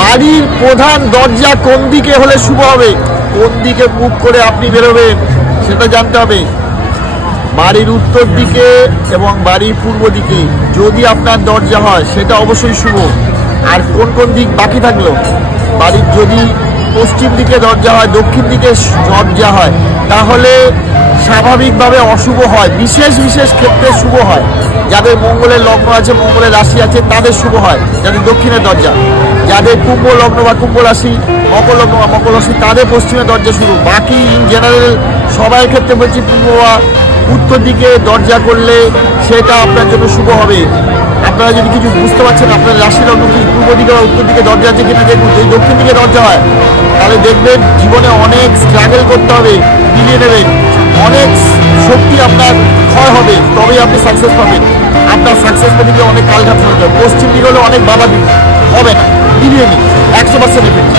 বাড়ির প্রধান দরজা কোন দিকে হলে শুভ হবে, কোন দিকে মুখ করে আপনি বেরোবেন সেটা জানতে হবে। বাড়ির উত্তর দিকে এবং বাড়ির পূর্ব দিকে যদি আপনার দরজা হয় সেটা অবশ্যই শুভ। আর কোন কোন দিক বাকি থাকলো, বাড়ির যদি পশ্চিম দিকে দরজা হয়, দক্ষিণ দিকে দরজা হয়, তাহলে স্বাভাবিকভাবে অশুভ হয়। বিশেষ বিশেষ ক্ষেত্রে শুভ হয়। যাদের মঙ্গলের লগ্ন আছে, মঙ্গলের রাশি আছে, তাদের শুভ হয় যাদের দক্ষিণের দরজা। যাদের কুম্ভ লগ্ন বা কুম্ভ রাশি, মকর লগ্ন বা মকর রাশি, তাদের পশ্চিমের দরজা শুরু। বাকি ইন জেনারেল সবার ক্ষেত্রে বলছি, পূর্ব বা উত্তর দিকে দরজা করলে সেটা আপনার জন্য শুভ হবে। আপনারা যদি কিছু বুঝতে পারছেন, আপনার রাশি লগ্ন কি পূর্ব দিকে বা উত্তর দিকে দরজা আছে কিনা দেখুন। যদি দক্ষিণ দিকে দরজা হয় তাহলে দেখবেন জীবনে অনেক স্ট্রাগল করতে হবে, মিলিয়ে নেবেন, অনেক শক্তি আপনার ক্ষয় হবে, তবেই আপনি সাকসেস পাবেন। আপনার সাকসেস পেতে গিয়ে অনেক কাল ঘাট হবে। পশ্চিম দিকে হলে অনেক বাধা হবে না, মিলিয়ে নিন, 100% এফেক্ট।